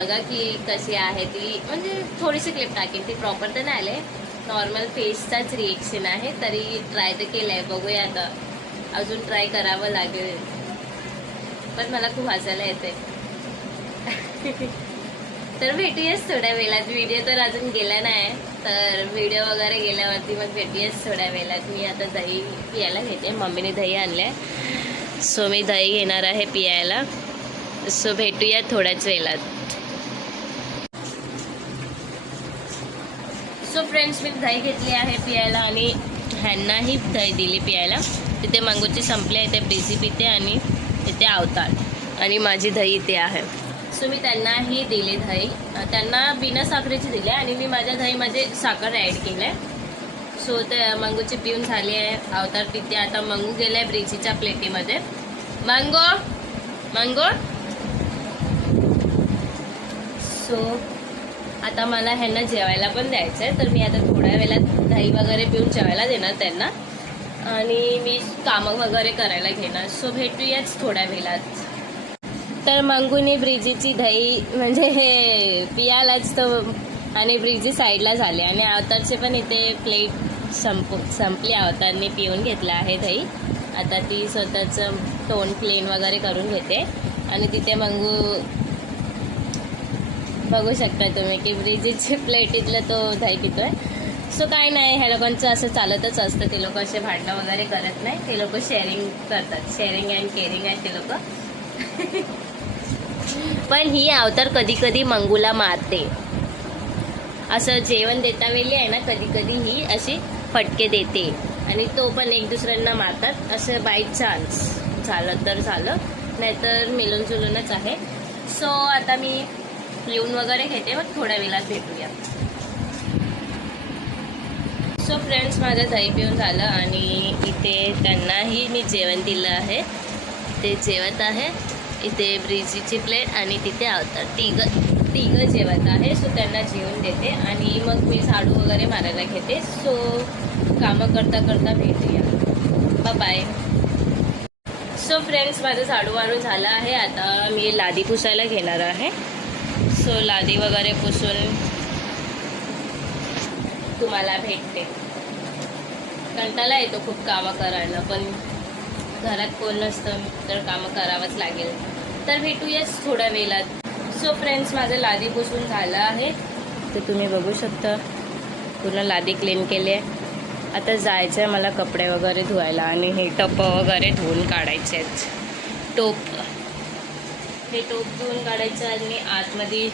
बघा की कशी आहे ती, म्हणजे थोडीशी क्लिप टाकेल, ती प्रॉपर तर नाही आले, नॉर्मल फेसचाच रिएक्शन आहे. तरी ट्राय तर केलंय, बघूया आता अजून ट्राय करावं लागेल. पण मला खूप हसायला येते. तर भेटूयाच थोड्या वेळात. व्हिडिओ तर अजून गेला नाही, तर व्हिडिओ वगैरे गेल्यावरती मग भेटूयाच थोड्या वेळात. मी आता दही पियायला घेते, मम्मीने दही आणलंय, सो मी दही घेणार आहे पियायला. सो भेटूया थोड्याच वेळात. सो फ्रेंड्स, मी दही घेतली आहे पियायला आणि ह्यांनाही दही दिली पियायला. तिथे मंगूची संपली आहे, ते ब्रिझी पिते आणि तिथे अवतार आणि माझी दही इथे आहे. सो मी त्यांनाही दिली दही, त्यांना बिना साखरेची दिली आणि मी माझ्या दहीमध्ये साखर ॲड केलं आहे. सो ते मंगूची पिऊन झाली आहे, अवतार पिते. आता मंगू गेला आहे ब्रिझीच्या प्लेटीमध्ये. मंगो मंगो. सो आता मला ह्यांना जेवायला पण द्यायचं आहे, तर मी आता थोड्या वेळात दही वगैरे पिऊन जेवायला देणार त्यांना आणि मी कामं वगैरे करायला घेणार. सो भेटूयाच थोड्या वेळात. तर मंगूने ब्रिजीची दही म्हणजे हे पियालाच तो, आणि ब्रिजी साईडला झाले आणि अवतारचे पण इथे प्लेट संपली. अवतारने पिऊन घेतला आहे दही. आता ती स्वतःचं तोंड क्लीन वगैरे करून घेते आणि तिथे मंगू बघू शकता तुम्ही की ब्रिजीची प्लेटीतलं तो दही पितोय. सो काय नाही, ह्या लोकांचं असं चालतच असतं. ते लोक असे भांडणं वगैरे करत नाही, ते लोक शेअरिंग करतात. शेअरिंग अँड केअरिंग आहेत ते लोक. पण ही अवतार कधी कधी मंगूला मारते. असं जेवण देता वेळी आहे ना, कधी कधी ही अशी फटके देते आणि तो पण एक दुसऱ्यांना मारतात. असं बाय चान्स झालं तर झालं, नाहीतर मिळून जुळूनच आहे. सो आता मी येऊन वगैरे घेते, मग थोड्या वेळात भेटूया. सो फ्रेंड्स, माझं दही पिऊन झालं आणि इथे त्यांनाही मी जेवण दिलं आहे. ते जेवत आहे. इथे ब्रिजीची प्लेट आणि तिथे अवतार, तिघं जेवत आहे. सो त्यांना जेवण देते आणि मग मी झाडू वगैरे मारायला घेते. सो कामं करता करता भेटूया. Bye bye. सो फ्रेंड्स, माझं झाडू मारून झालं आहे. आता मी लादी पुसायला घेणार आहे. सो लादी वगैरे पुसून तुम्हाला भेटते. कंटाळा येतो खूप कामं करायला, पण घरात कोण नसतं तर कामं करावंच लागेल. तर भेटूयाच थोड्या वेळात. सो फ्रेंड्स, माझं लादी पुसून झालं आहे, ते तुम्ही बघू शकता. पूर्ण लादी क्लीन केली आहे. आता जायचं आहे मला कपडे वगैरे धुवायला आणि हे टप वगैरे धुवून काढायचे आहेत. हे टोप धुवून काढायचं आणि आतमध्ये